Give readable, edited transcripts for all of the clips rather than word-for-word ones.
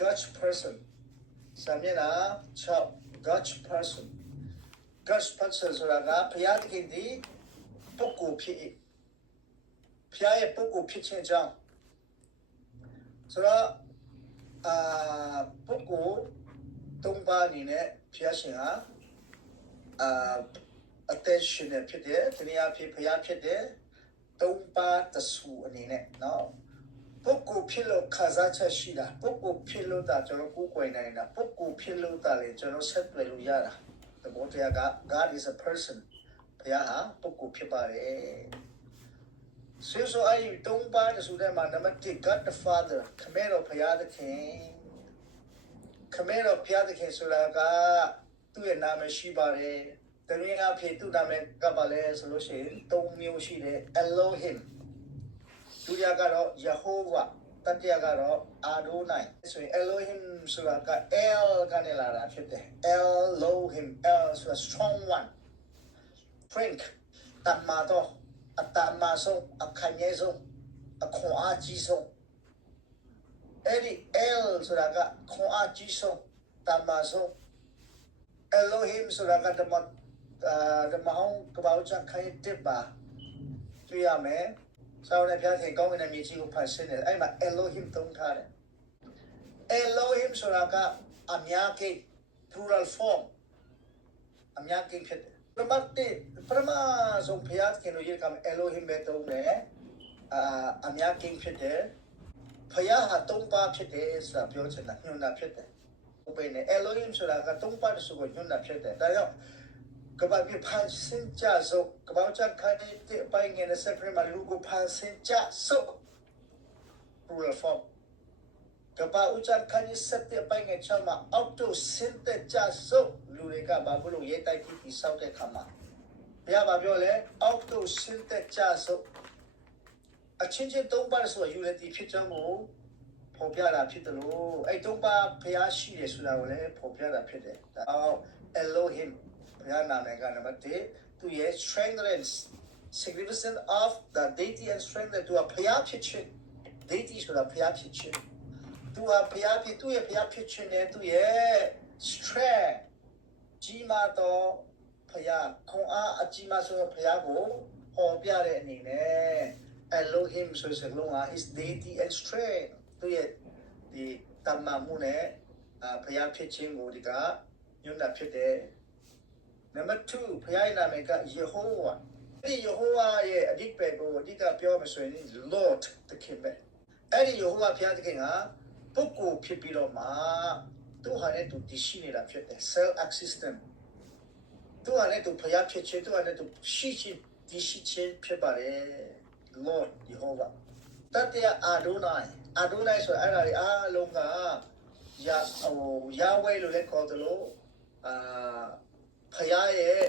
God's person စာမျက်နှာ6 God's person God's person ဆိုတာကဘုရားသခင်ဒီပုဂ္ဂိုလ်ဖြစ်ဘုရားရဲ့ပုဂ္ဂိုလ်ဖြစ်ခြင်းကြောင့်ဆိုတော့ပုဂ္ဂိုလ်သုံးပါးအနေနဲ့ဘုရားရှင်ဟာattention နဲ့ဖြစ်တယ်တနည်းအားဖြင့်ဘုရားဖြစ်တယ်သုံးပါးတဆူအနေနဲ့နော်ပုဂ္ဂိုလ်ဖြစ်လို့ခါစားချက်ရှိတာပုဂ္ဂိုလ်ဖြစ်လို့ဒါကျွန်တော်ကိုယ်ကိုယ်နိုင်တာပုဂ္ဂိုလ်ဖြစ်လို့ဒါလေကျွန်တော်ဆက်သွယ်လို့ရတာသဘောတရားက God is a person ဘုရားဟာပုဂ္ဂိုလ်ဖြစ်ပါတယ်ဆိုအဲ့သုံးပါးတဆူတဲ့မှာနံပါတ်1 God the Father ခမဲတော်ဘုရားသခင်ခမဲတော်ဘုရားသခင်ဆိုတာကသူ့ရဲ့နာမည်ရှိပါတယ်တနည်းအားဖြင့်သူ့နာမည်ကပါလဲဆိုလို့ရှိရင်၃မျိုးရှိတယ် Elohim ဒုတိယကတော့ Jehovah တတိယကတော့ Adonai ဆိုရင် Elohim ဆိုတာက El ကနေလာတာဖြစ်တယ် Elohim El ဆိုတာ strong one Frank တမတော်အတမဆုံးအခမ်းရေးဆုံးအခွန်အားကြီးဆုံးအဲ့ဒီ El ဆိုတာကခွန်အားကြီးဆုံးတမဆုံး Elohim ဆိုတာကဓမ္မဟောင်းကပောက်ချခိုင်းတစ်ပါတွေ့ရမယ်ဆောင်းနဲ့ဖျားခင်ကောင်းကင်နဲ့မြေကြီးကိုဖန်ဆင်းတယ်အဲ့မှာ Elohim သုံးထားတယ် Elohim ဆိုတာကအများကြီး plural form အများကြီးဖြစ်တယ်ပရမဆုံးဖျားခင်တို့ရေက Elohim ပဲသုံးတယ်အများကြီးဖြစ်တယ်ဖျားဟာသုံးပါဖြစ်တယ်ဆိုတာပြောချင်တာညွှန်တာဖြစ်တယ်ဘယ်နဲ့ Elohim ဆိုတာကသုံးပါဆိုကိုညွှန်တာဖြစ်တယ်ဒါကြောင့်ကဘာပြဖန်ဆင်းကြစို့ကဘာချန်ခိုင်တဲ့ပိုင်းငယ်နဲ့ဆက်ပြမလူကိုဖန်ဆင်းကြစို့ plural form ကဘာဥချန်ခိုင်ဆက်တဲ့ပိုင်းငယ်ချမ်းမှာအောက်တိုဆင်းတဲ့ကြစို့လူတွေကဘာလို့ရေးတိုက်ပြီးစောက်တဲ့ခါမှာဘုရားပြောလဲအောက်တိုဆင်းတဲ့ကြစို့အချင်းချင်းသုံးပါဆိုယူလက်တီဖြစ်ကြောင်းကိုဖော်ပြတာဖြစ်တယ်လို့အဲ့သုံးပါဘုရားရှိတယ်ဆိုတာကိုလည်းဖော်ပြတာဖြစ်တယ်ဒါ Elohimဘုရားနာမည်ကနံပါတ်1သူရဲ့ strength and significance of the deity and strength သူကဘုရားဖြစ်ခြင်း deity ဆိုတာဘုရားဖြစ်ခြင်းသူကဘုရားဖြစ်သူရဲ့ဘုရားဖြစ်ခြင်းနဲ့သူရဲ့ strength ကြီးမားသောဘုရားခွန်အားအကြီးမားဆုံးဘုရားကိုဟောပြတဲ့အနေနဲ့ Elohim ဆိုတဲ့လုံးက his deity and strength သူရဲ့ဒီတမန်မှုနဲ့ဘုရားဖြစ်ခြင်းကိုဒီကညွှန်တာဖြစ်တယ်နံပါတ်2ဘုရားရဲ့နာမည်က Jehovah ဒီ Jehovah ရဲ့အဓိပ္ပာယ်ကိုအဓိကပြောမှဆိုရင် Lord တခင်ပဲအဲ့ဒီ Jehovah ဘုရားသခင်ကပုဂ္ဂိုလ်ဖြစ်ပြီးတော့မှသူဟာနဲ့သူတည်ရှိနေတာဖြစ်တယ် self existent သူဟာနဲ့သူဘုရားဖြစ်ခြင်းသူဟာနဲ့သူရှိခြင်းတည်ရှိခြင်းဖြစ်ပါတယ် Lord Jehovah တတိယ Adonai ဆိုအဲ့ဒါတွေအားလုံးကYahweh လို့လည်းခေါ်တယ်လို့ဖယားရဲ့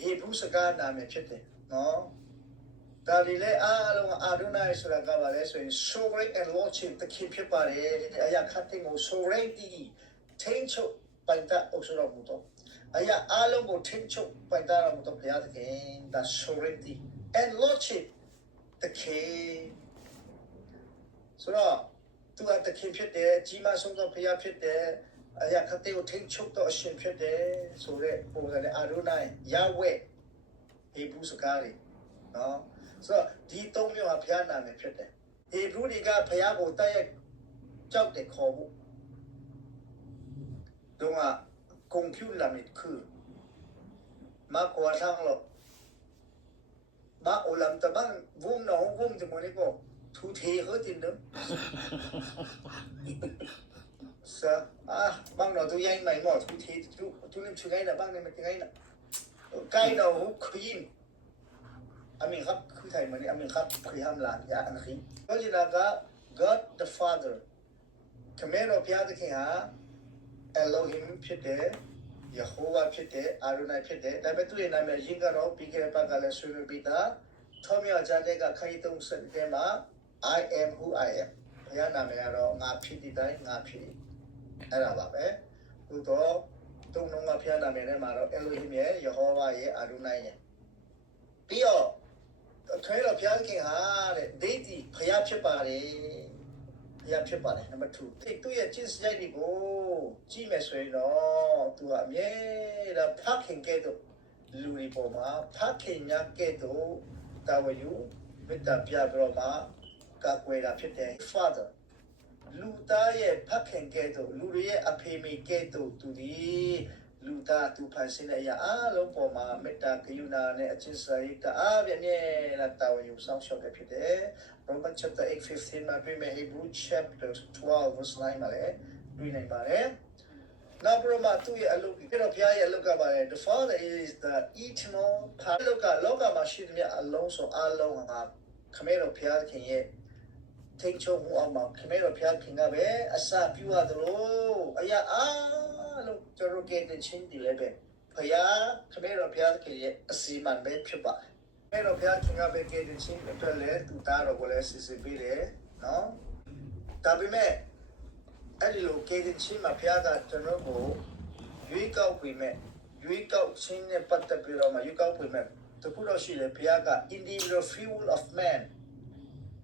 ဟေဘုစကားနာမည်ဖြစ်တယ်နော်ဒါလေးလည်းအားလုံးအာဒိုနိုင်ဆိုတာကပါလဲဆိုရင် sovereign and lordship တခင်ဖြစ်ပါတယ်အရာခတ်တဲ့ကို sovereignty ထိန်းချုပ်ပိုင်တဲ့အုပ်စုတော်မူတော့အရာအားလုံးကိုထိန်းချုပ်ပိုင်တာတော်မူတော့ဘုရားသခင်ဒါ sovereignty and lordship တခင်ဆိုတော့သူကတခင်ဖြစ်တယ်ကြီးမားဆုံးသောဘုရားဖြစ်တယ်အရာခတ်တဲ့ကိုထိန်းချုပ်တော့အရှင်ဖြစ်တယ်ဆိုတဲ့ပုံစံနဲ့အာဒိုနိုင်ယာဝဲဟေဘုစကားတွေနော်ဆိုတော့ဒီသုံးမျိုးဟာဘုရားနာမည်ဖြစ်တယ်ဟေဘရုတွေကဘုရားကိုတိုက်ရိုက်ကြောက်တယ်ခေါ်ဖို့တော့ကွန်ပျူတာmitคือมาขวาทางหรอกมาโอลัมตะบังวุ้มหนองวุ้มจะมันนี่ก็ทูเทเขาจริงเด้อซะบางหนอตัวใหญ่ใหม่หมอทูเททูนึงชื่อไงน่ะบางนี่มันยังไงน่ะใกล้หนอหุบขยินอามินครับคือไทยมันนี่อามินครับคือห้ามหลานยาอันนี้ก็จะนะก็ God the Father ขมิ้นเราพิจารณาหา Elohim ဖြစ်တယ် Jehovah ဖြစ်တယ် Adonai ဖြစ်တယ်ဒါပေမဲ့သူ့ရဲ့နာမည်ရင်းကတော့ပြီးခဲ့တဲ့ဘက်ကလည်းဆွေးနွေးပြီးသားထောမြောက်ကြတဲ့ကခိုင်တုံးစတဲ့မှာ I am who I am ဘုရားနာမည်ကတော့ငါဖြစ်တဲ့တိုင်းငါဖြစ်အဲ့ဒါပါပဲသို့တော့တုံးလုံးကဘုရားနာမည်ထဲမှာတော့ Elohim ရဲ့ Jehovah ရဲ့ Adonai ရဲ့ပြီးတော့ ခဲတော်ဘုရားခင်ဟာတဲ့ deity ဘုရားဖြစ်ပါတယ် ဖျားဖြစ်ပါတယ် number 2သူ့ရဲ့ကျင့်စရိုက်တွေကိုကြည့်မယ်ဆိုရင်တော့သူကအမြဲတမ်းဖခင်ကဲ့သို့လူတွေပေါ်မှာဖခင်များကဲ့သို့တာဝန်ယူမေတ္တာပြပြီးတော့မှကာကွယ်တာဖြစ်တယ် Father လူသားရဲ့ဖခင်ကဲ့သို့လူတွေရဲ့အဖေမိကဲ့သို့သူဒီလူသားသူဖန်ဆင်းတဲ့အရာအလုံးပေါ်မှာမေတ္တာကရုဏာနဲ့အချစ်စရိတ်အားပြည့်မြဲလာတာဝန်ယူဆောင်ရှောက်တဲ့ဖြစ်တယ် Romans chapter 8:15 မှာတွေ့မယ် Hebrew chapter 12 verse 9မှာလည်းတွေ့နိုင်ပါတယ်နောက်ပြီးတော့သူ့ရဲ့အလုပ်ပြီးတော့ဘုရားရဲ့အလုပ်ကပါတယ် The Father is the eternal power လောကမှာရှိတဲ့အလုံးစုံအလုံးဟာခမဲတော်ဘုရားခင်ရဲ့ထိတ်ချုံမှုအောင်မှာခမဲတော်ဘုရားခင်ကပဲအစပြုရသလိုအရာအားလုံးကျွန်တော်ကတဲ့ချင်းဒီလည်းပဲဘုရားခမဲတော်ဘုရားခင်ရဲ့အစီအမံပဲဖြစ်ပါတယ်ခမဲတော်ဘုရားခင်ကပဲကတဲ့ချင်းအတွက်လည်းသူသားတော်ကိုလည်းစစ်စစ်ပေးတယ်နော်ဒါပေမဲ့အဲ့ဒီလိုကတဲ့ချင်းမှာဘုရားကကျွန်တော်ကိုရွေးကောက်ပြီးမဲ့ရွေးကောက်ချင်းနဲ့ပတ်သက်ပြီးတော့မှရွေးကောက်ပြီးမဲ့တခုတော့ရှိတယ်ဘုရားက individual free will of man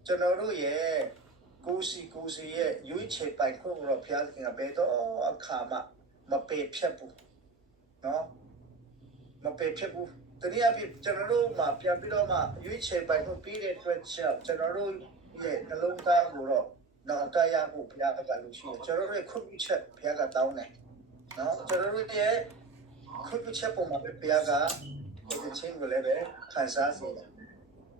ကျွန်တော်တို့ရဲ့ကိုယ်စီရဲ့ရွေးချယ်ပိုင်ခွင့်ကိုတော့ဘုရားခင်ကဘယ်တော့အခါမှမပယ်ဖြတ်ဘူးနော်မပယ်ဖြတ်ဘူးတနည်းအားဖြင့်ကျွန်တော်တို့မှာပြန်ပြီးတော့မှရွေးချယ်ပိုင်ခွင့်ပေးတဲ့အတွက်ကြောင့်ကျွန်တော်တို့ရဲ့နှလုံးသားကိုတော့နောက်တရားကိုဘုရားကလို့ရှိတယ်ကျွန်တော်တို့ရဲ့ခွင့်ပြုချက်ဘုရားကတောင်းတယ်နော်ကျွန်တော်တို့ရဲ့ခွင့်ပြုချက်ပုံမှာဘုရားကဒီချင်းကိုလည်းပဲခံစားစေတယ်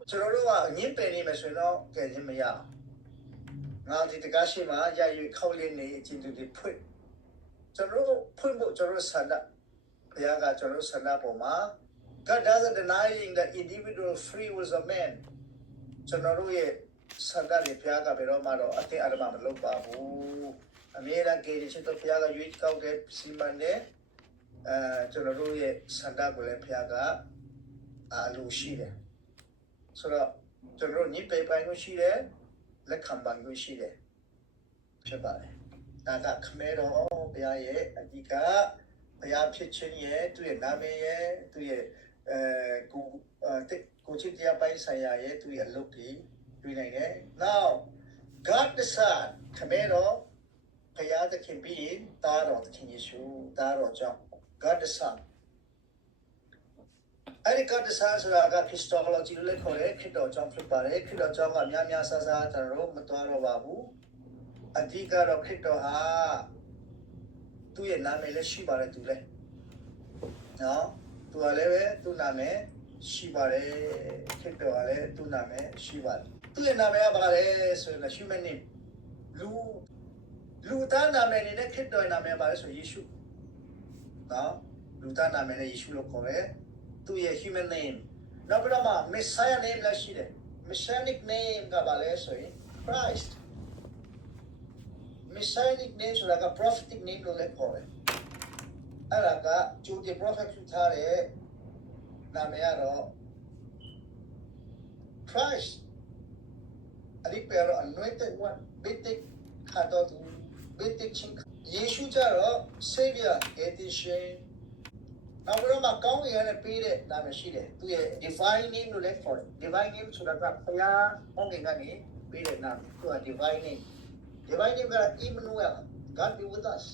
ကျွန်တော်တို့ကညစ်ပယ်နေမယ်ဆိုရင်တော့ကဲခြင်းမရငါဒီတကားရှိမှရရွေခောက်လေးနေအချင်းတူဖွင့်ကျွန်တော်တို့ဖွင့်ဖို့ကျွန်တော်ဆန္ဒဘုရားကကျွန်တော်ဆန္ဒပေါ်မှာ God doesn't denying the individual free will of man ကျွန်တော်တို့ရဲ့ဆန္ဒတွေဘုရားကဘယ်တော့မှတော့အတင်းအဓမ္မမလုပ်ပါဘူးအမြဲတမ်းကြည်ချစ်တော့ဘုရားကရွေးကောက်တဲ့စီမံတဲ့ကျွန်တော်တို့ရဲ့ဆန္ဒကိုလည်းဘုရားကအလိုရှိတယ်ဆိုတော့ကျွန်တော်တို့ညပေပိုင်လို့ရှိတယ်လက်ခံပိုင်လို့ရှိတယ်ဖြစ်ပါတယ်ဒါကခမဲတော်ဘုရားရဲ့အဓိကဘုရားဖြစ်ခြင်းရဲ့သူ့ရဲ့နာမည်ရဲ့သူ့ရဲ့ကိုချစ်တရားပိုင်းဆိုင်ရာရဲ့သူ့ရဲ့အလုပ်တွေတွေ့နိုင်တယ် Now God the Son ခမဲတော်ဘုရားသခင်ပြီးရင်သားတော်သခင်ယေရှုသားတော်ကြောင့် God the Son အဲ့ဒီ God the Son ဆိုတာက Christology လို့ခေါ်တယ်ခရစ်တော်ကြောင့်ဖြစ်ပါတယ်ခရစ်တော်ကြောင့်ကများဆဆကျွန်တော်မတော်တော့ပါဘူးအဓိကတော့ခရစ်တော်ဟာသူ့ရဲ့နာမည်လည်းရှိပါတယ်သူလည်းနော်သူကလည်းပဲသူ့နာမည်ရှိပါတယ်ခရစ်တော်ကလည်းသူ့နာမည်ရှိပါတယ်သူ့ရဲ့နာမည်ကဘာလဲဆိုရင် human name လူသားနာမည်နဲ့ခရစ်တော်နာမည်ပါလဲဆိုယေရှုနော်လူသားနာမည်နဲ့ယေရှုလို့ခေါ်တယ်သူရဲ့ human name နောက်ပြီးတော့မှ Messiah name လည်းရှိတယ် Messianic name ကဘာလဲဆိုရင် Christ Messianic name ဆိုတာက prophetic name လို့လည်းခေါ်တယ်အဲ့ဒါကကျိုးတဲ့ prophet ထူထားတဲ့နာမည်ကတော့ Christ အဒီပေရော anointed one ဘိတိခါတော့ဘိတိချင်းယေရှုကြတော့ Savior editionနောက်ပြီးတော့ကောင်းကင်ကနေပေးတဲ့နာမည်ရှိတယ်သူရဲ့ divine name လို့လည်းခေါ်တယ် divine name ဆိုတာကဘုရားကောင်းကင်ကနေပေးတဲ့နာမည်သူက divine name က Emmanuel God be with us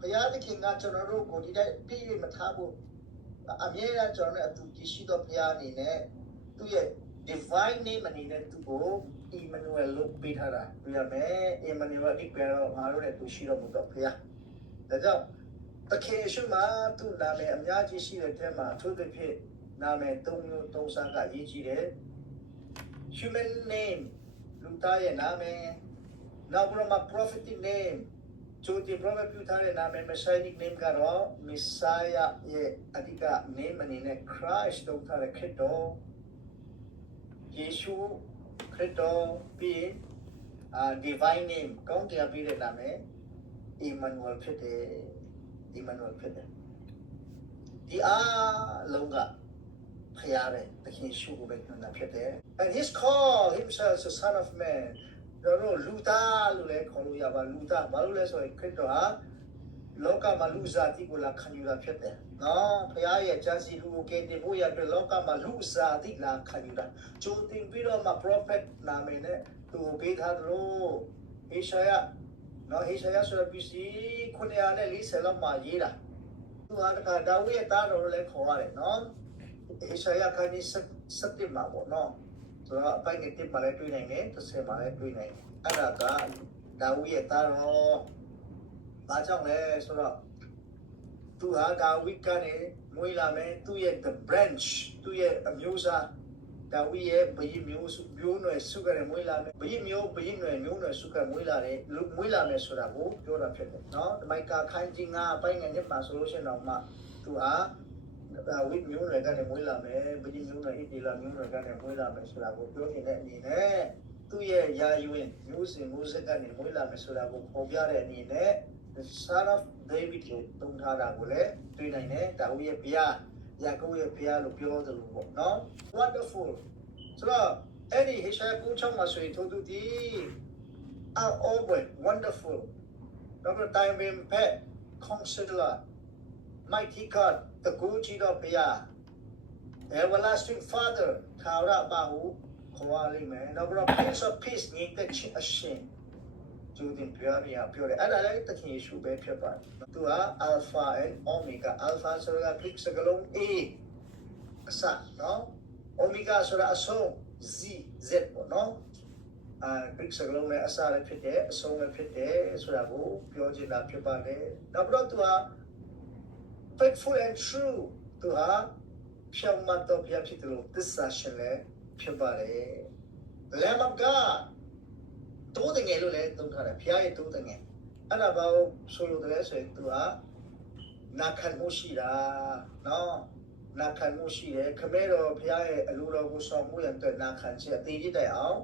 ဘုရားသခင်ကကျွန်တော်တို့ကိုဒီတိုင်းပြည့်မထားဖို့အမြဲတမ်းကျွန်တော်တို့အတူတည်ရှိသောဘုရားအနေနဲ့သူရဲ့ divine name အနေနဲ့သူကို Emmanuel လို့ပေးထားတာတွေ့ရမယ် Emmanuel ဒီပြောတော့ငါတို့လည်းသူရှိတော်မူသောဘုရားဒါကြောင့်တခင်ရှုမှာသူ့နာမည်အများကြီးရှိတဲ့ထဲမှာအထူးသဖြင့်နာမည်၃မျိုး၃ဆကရေးကြည့်တယ် human name လူသားရဲ့နာမည်နောက်ပြီးတော့ prophetic name ကျိုးဒီ prophet ပြုထားတဲ့နာမည် messianic name ကတော့ Messiah ရဲ့အဓိက name အနေနဲ့ Christ လို့ထားတဲ့ခရစ်တော်ယေရှုခရစ်တော်ပြီး divine name ကောင်းတရားပေးတဲ့နာမည် Emmanuel ဖြစ်တယ် Emmanuel ဖြစ်တယ်ဒီအားလုံးကဖျားတယ်သခင်ရှုကိုပဲညွှန်တာဖြစ်တယ် and he's called himself the son of man တို့လူသားလို့လည်းခေါ်လို့ရပါလူသားဘာလို့လဲဆိုရင်ခရစ်တော်ဟာလောကမှာလူစားတိကိုလာခံယူတာဖြစ်တယ်နော်ဖျားရဲ့ဂျာစီလူကိုကယ်တင်ဖို့ရတဲ့လောကမှာလူစားတိလာခံယူတာကြိုတင်ပြီးတော့မှ prophet နာမည်နဲ့ သူပေးထားသလိုဟေရှာယနော်ဟေရှာယဆိုတဲ့ပစ္စည်း940လောက်မှရေးတာသူဟာတခါဒါဝိရဲ့သားတော်လည်းခေါ်ရတယ်နော်ဟေရှာယခန်းကြီး7မှာပေါ့နော်ဆိုတော့အပိုင်း1မှာလည်းတွေ့နိုင်တယ်30မှာလည်းတွေ့နိုင်တယ်အဲ့ဒါကဒါဝိရဲ့သားတော်ဘာကြောင့်လဲဆိုတော့သူဟာဒါဝိကနေမွေးလာမယ်သူရဲ့ the branch သူရဲ့အမျိုးအစားဒါဝိရဲ့ဘယမျိုးနွယ်စုကလည်းမွေးလာမယ်ဘယမျိုးနွယ်စုကမွေးလာတယ်မွေးလာမယ်ဆိုတာကိုပြောတာဖြစ်တယ်နော်ဒီမိုက်ကခိုင်းခြင်း9ပိုင်းငယ်မှာဆိုလို့ရှိရင်တော့မှသူဟာဒါဝိမျိုးနွယ်ကနေမွေးလာမယ်ဘယမျိုးနွယ်ဣတိလမျိုးနွယ်ကနေမွေးလာမယ်ဆိုတာကိုပြောနေတဲ့အနေနဲ့သူရဲ့ယာယွင်မျိုးစင်မျိုးဆက်ကနေမွေးလာမယ်ဆိုတာကိုပေါ်ပြတဲ့အနေနဲ့ the son of David ကိုတုံးထားတာကိုလည်းတွေ့နိုင်တယ်ဒါဝိရဲ့ဘုရားယာကုပ်ရဲ့ဘုရားလို့ပြောတယ်လို့ပေါ့နော် wonderful ဆိုတော့အဲ့ဒီဟေရှာယ9:6မှာဆိုရင်ထိုသူဒီ are always wonderful တော့တိုင်ပင်ဖက် counselor mighty God တကူကြီးတော့ဘုရား everlasting father ထာဝရဘဟုခေါ်ရလိမ့်မယ်နောက်ပြီးတော့ prince of peace ညီတဲ့အရှင်သူတင်ပြောရပြောတယ်အဲ့ဒါလည်းတခင်ယေရှုပဲဖြစ်ပါတယ်သူက alpha and omega alpha ဆိုတာ Greek စကားလုံး A အစနော် omega ဆိုတာအဆုံး z ပေါ့နော်Greek စကားလုံးနဲ့အစလည်းဖြစ်တယ်အဆုံးလည်းဖြစ်တယ်ဆိုတာကိုပြောချင်တာဖြစ်ပါတယ်နောက်ပြီးတော့သူက faithful and true သူဟာဖြောင့်မတ်တော်ဘုရားဖြစ်တယ်လို့သစ္စာရှင်လည်းဖြစ်ပါတယ် Lamb of God တိုးတငယ်လို့လည်းသုံးထားတယ်ဘုရားရဲ့တိုးတငယ်အဲ့ဒါဘာလို့ဆိုလို့လဲဆိုရင်သူဟာနာခံမှုရှိတာနော်နာခံမှုရှိတယ်ခမဲတော်ဘုရားရဲ့အလိုတော်ကိုဆောင်မှုရတဲ့နာခံချက်အသေးကြီးတိုင်အောင်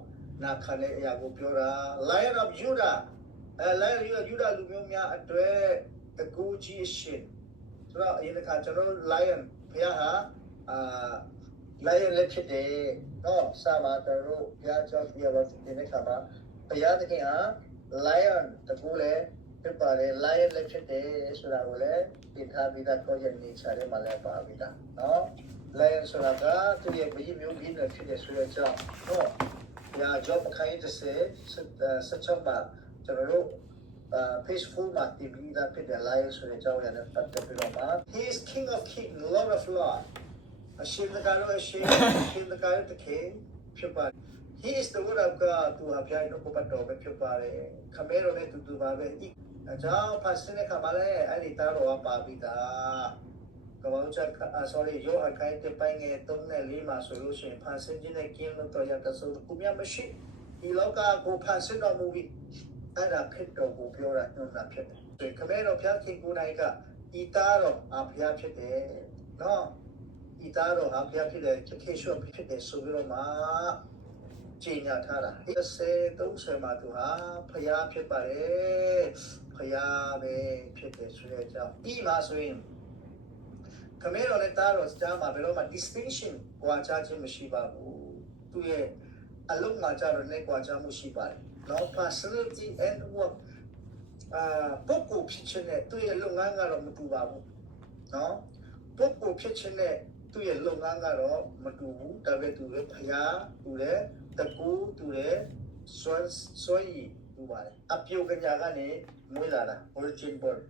နာခံတဲ့အရာကိုပြောတာ Lion of Judah Lion of Judah လူမျိုးများအတွက်တကူကြီးအရှင်ဆိုတော့အရင်ကကျွန်တော် Lion ဘုရားဟာLion လည်းဖြစ်တယ်နော်စာမတော်တို့ဘုရားကြောင့်ဒီလိုဒီနေ့ခါမှာဘုရားသခင်ဟာ lion တကူလည်းဖြစ်ပါတယ် lion လည်းဖြစ်တယ်ဆိုတာကိုလည်းသင်ထားပြီးသားကိုယ့်ရဲ့နေချာထဲမှာလည်းပါပြီးသားနော် lion ဆိုတာကသူရဲ့ဘယင်းမျိုးဘင်းနဲ့ဖြစ်တဲ့ဆိုတဲ့အကြောင်းနော်ဘုရားကြောင့်ခိုင်းတဲ့ဆက်ချက်မှာကျွန်တော်တို့ peaceful မှာတည်ပြီးသားဖြစ်တဲ့ lion ဆိုတဲ့အကြောင်းရတယ်ပတ်သက်ပြီးတော့မှာ he is king of king lord of lord အရှင်တကားလို့အရှင်တကားရဲ့တခင်ဖြစ်ပါHe is the word of God သူဟာဘုရားရဲ့ဘုပတ်တော်ပဲဖြစ်ပါတယ်ခမဲတော်နဲ့တူပါပဲအကြောင်းဖတ်စတဲ့ခါမှာလည်းအဲ့ဒီသားတော်ကပါပြီးသားကမ္ဘာ့ချက် sorry ယောဟန်ခိုင်းတဲ့ပိုင်းငယ်3နဲ့4မှာဆိုလို့ရှိရင်ဖန်ဆင်းခြင်းနဲ့ကင်းလို့တော်ရတဲ့ဆိုကုမြမရှိဒီလောကကိုဖန်ဆင်းတော်မူပြီးအဲ့ဒါဖြစ်တော်ကိုပြောတာညွှန်တာဖြစ်တယ်ခမဲတော်ဘုရားခင်ကိုယ်တိုင်ကဤသားတော်အဘုရားဖြစ်တယ်နော်ဤသားတော်အဘုရားဖြစ်တယ်ခေရှုဖြစ်တယ်ဆိုပြီးတော့မှကျင့်ညာထားတာ30မှာသူဟာဖျားဖြစ်ပါတယ်ဖျားပဲဖြစ်တယ်ဆိုတဲ့အကြောင်းဒီမှာဆိုရင်ခမဲတော်နဲ့တားတော်ကြားမှာဘယ်တော့မှ distinction ကွာခြားခြင်းမရှိပါဘူးသူရဲ့အလုံးမှာကြတော့လည်းကွာခြားမှုရှိပါတယ်နော် personality and work ပုဂ္ဂိုလ်ဖြစ်ခြင်းနဲ့သူရဲ့လုပ်ငန်းကတော့မတူပါဘူးနော်ပုဂ္ဂိုလ်ဖြစ်ခြင်းနဲ့သူရဲ့လုပ်ငန်းကတော့မတူဘူးဒါပေမဲ့သူလည်းဖျားသူလည်းတကူတူတယ်စွမ်းရည်တူပါတယ်အပြုတ်ကညာကနေမွေးလာတာ origin birth